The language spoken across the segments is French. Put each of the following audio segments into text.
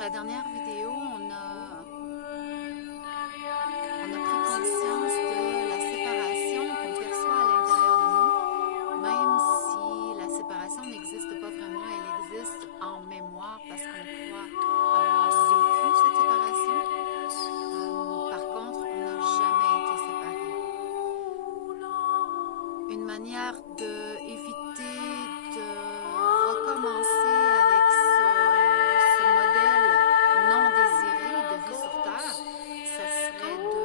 la dernière vidéo, on a pris conscience de la séparation qu'on perçoit à l'intérieur de nous, même si la séparation n'existe pas vraiment, elle existe en mémoire parce qu'on croit avoir vécu cette séparation. Par contre, on n'a jamais été séparés. Une manière d'éviter de recommencer avec ce modèle non désiré de vie sur Terre, ça serait de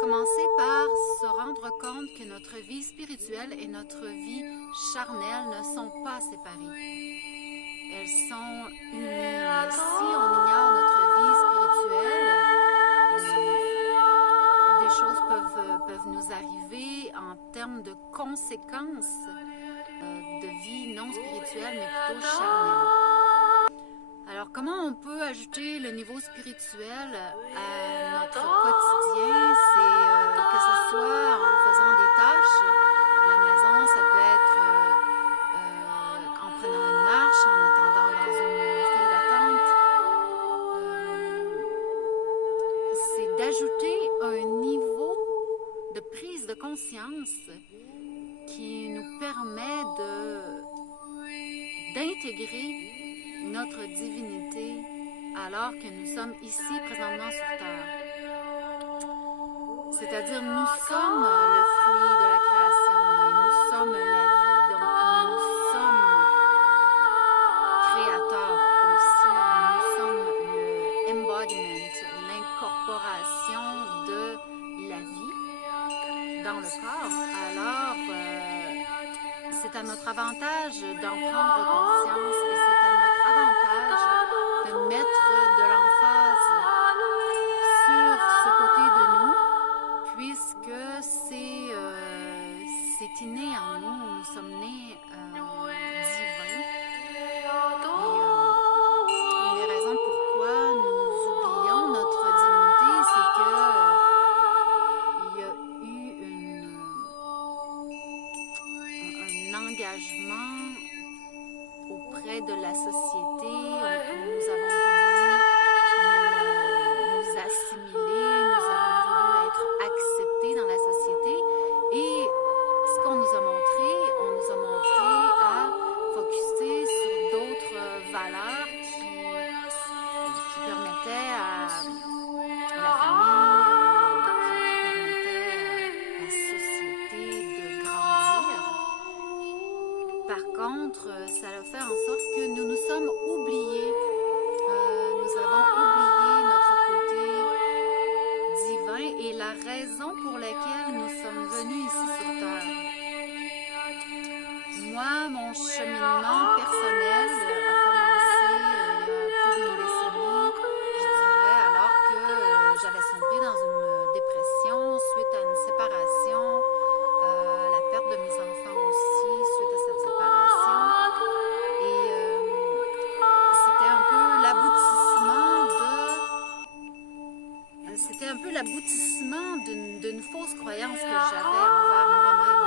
commencer par se rendre compte que notre vie spirituelle et notre vie charnelle ne sont pas séparées. Elles sont unies. Mais si on ignore notre vie spirituelle, des choses peuvent nous arriver en termes de conséquences de vie non spirituelle, mais plutôt charnelle. Alors, comment on peut ajouter le niveau spirituel à notre quotidien? C'est que ce soit en faisant des tâches à la maison, ça peut être en prenant une marche, en attendant dans une file d'attente. C'est d'ajouter un niveau de prise de conscience qui nous permet d'intégrer notre divinité alors que nous sommes ici présentement sur Terre. C'est-à-dire nous sommes le fruit de la création et nous sommes la vie, donc nous sommes créateurs aussi. Nous sommes le embodiment, l'incorporation de la vie dans le corps. Alors, c'est à notre avantage d'en prendre conscience et c'est à notre avantage de mettre de l'emphase sur ce côté de nous, puisque c'est inné en nous. Nous sommes nés divins. Et une des raisons pourquoi nous oublions notre divinité, c'est qu'il y a eu un engagement auprès de la société. Nous avons voulu nous assimiler, nous avons voulu être acceptés dans la société. Et ce qu'on nous a montré, on nous a montré à focuser sur d'autres valeurs qui permettaient à la famille, qui permettaient à la société de grandir. Par contre, ça a fait en sorte que nous nous sommes oubliés. Nous avons oublié notre côté divin et la raison pour laquelle nous sommes venus ici sur Terre. Moi, mon cheminement personnel a commencé il y a plus d'une décennie, je dirais, alors que j'avais sombré dans une dépression suite à une séparation, la perte de mes enfants aussi suite à cette séparation. Et c'était un peu l'aboutissement d'une fausse croyance que j'avais envers moi-même.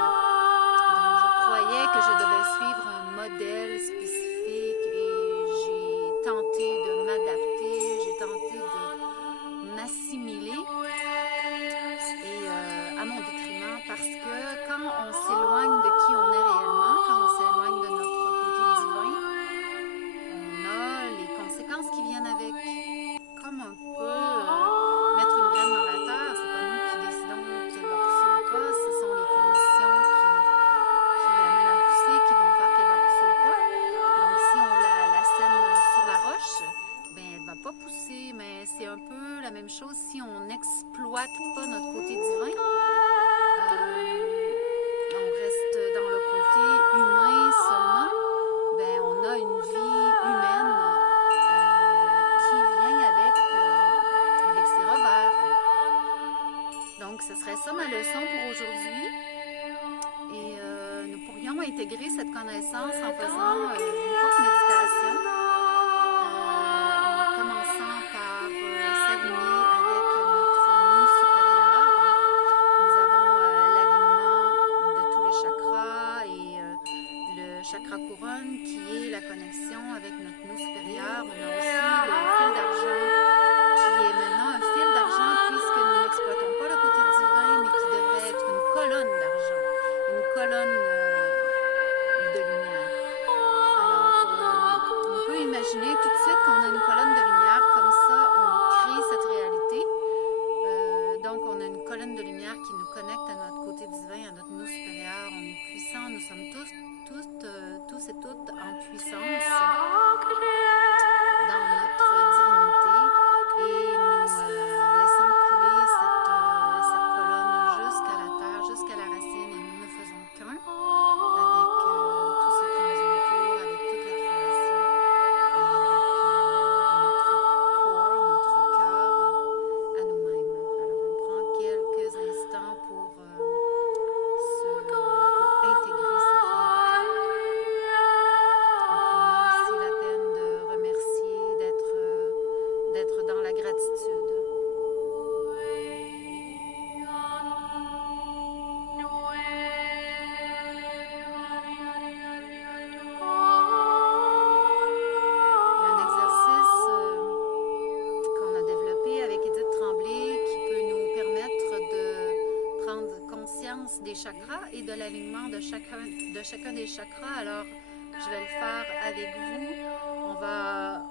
Donc, je croyais que je devais suivre un modèle spécifique et j'ai tenté de m'adapter, j'ai tenté de m'assimiler et à mon détriment parce que quand on s'éloigne de qui on est réellement, quand on s'éloigne de notre côté divin, on a les conséquences qui viennent avec. Comme un peu mettre une graine dans la terre, c'est pas nous qui décidons qu'elle va pousser ou pas, ce sont les conditions qui l'amènent à pousser, qui vont faire qu'elle va pousser ou pas. Donc si on la sème sur la roche, ben elle va pas pousser, mais c'est un peu la même chose si on n'exploite pas notre côté divin. On reste dans le côté humain seulement, ben on a une vie humaine qui vient avec ses revers. Donc, ce serait ça ma leçon pour aujourd'hui. Et nous pourrions intégrer cette connaissance en faisant une courte méditation, en commençant par s'aligner avec notre nous supérieur. Nous avons l'alignement de tous les chakras et le chakra couronne qui est la connexion avec notre nous supérieur. On a aussi le chakras et de l'alignement de chacun des chakras. Alors, je vais le faire avec vous.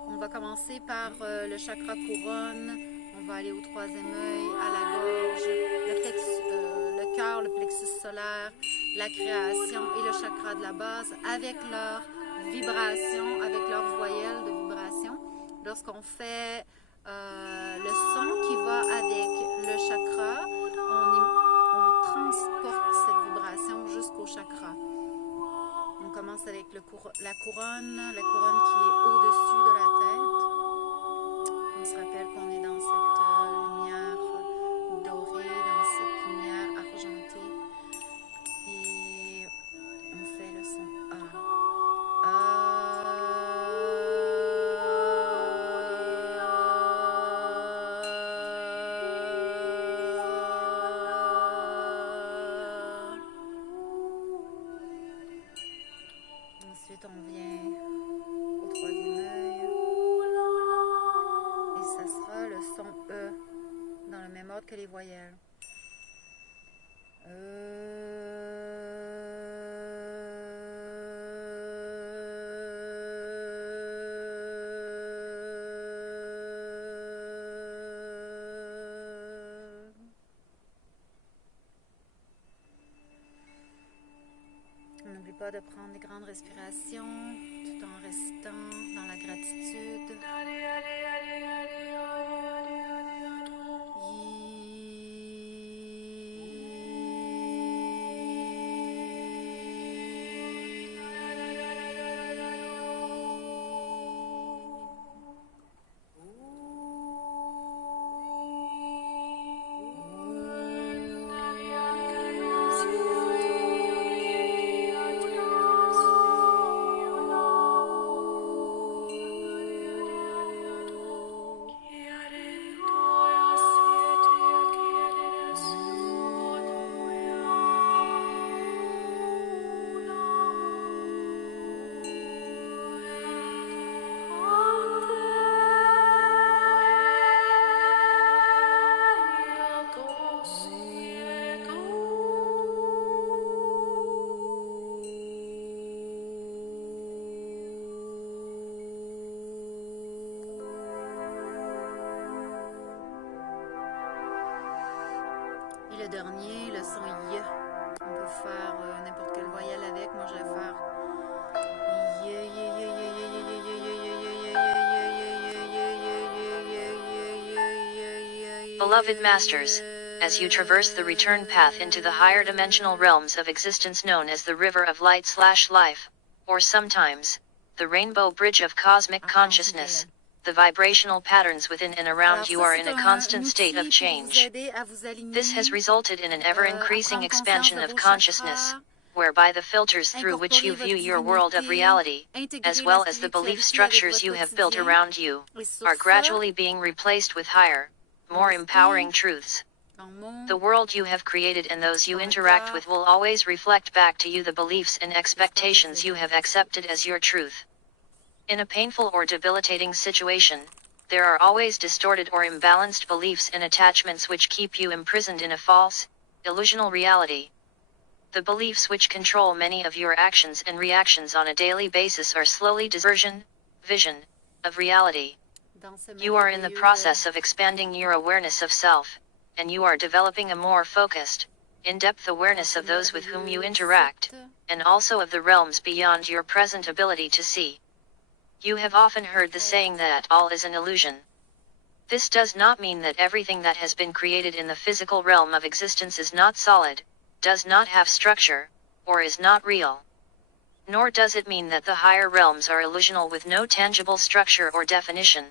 On va commencer par le chakra couronne. On va aller au troisième œil, à la gorge, le cœur, le plexus solaire, la création et le chakra de la base avec leur vibration, avec leur voyelle de vibration. Lorsqu'on fait le son qui va avec le chakra, on transporte cette vibration jusqu'au chakra. On commence avec la couronne qui est au-dessus de la tête. On se rappelle qu'on est dans cette lumière dorée, dans cette lumière argentée. Et on fait le son A. Ensuite, on vient au troisième œil et ça sera le son E dans le même ordre que les voyelles. N'oublie pas de prendre des grandes respirations tout en restant dans la gratitude. Et le dernier, le son Y. On peut faire n'importe quelle voyelle avec. Moi, je vais faire Beloved Masters, as you traverse the return path into the higher dimensional realms of existence known as the River of Light/Life, or sometimes, the Rainbow Bridge of Cosmic Consciousness, the vibrational patterns within and around you are in a constant state of change. This has resulted in an ever-increasing expansion of consciousness, whereby the filters through which you view your world of reality, as well as the belief structures you have built around you, are gradually being replaced with higher, more empowering truths. The world you have created and those you interact with will always reflect back to you the beliefs and expectations you have accepted as your truth. In a painful or debilitating situation, there are always distorted or imbalanced beliefs and attachments which keep you imprisoned in a false, illusional reality. The beliefs which control many of your actions and reactions on a daily basis are slowly vision of reality. You are in the process of expanding your awareness of self, and you are developing a more focused, in-depth awareness of those with whom you interact, and also of the realms beyond your present ability to see. You have often heard the saying that all is an illusion. This does not mean that everything that has been created in the physical realm of existence is not solid, does not have structure, or is not real. Nor does it mean that the higher realms are illusional with no tangible structure or definition.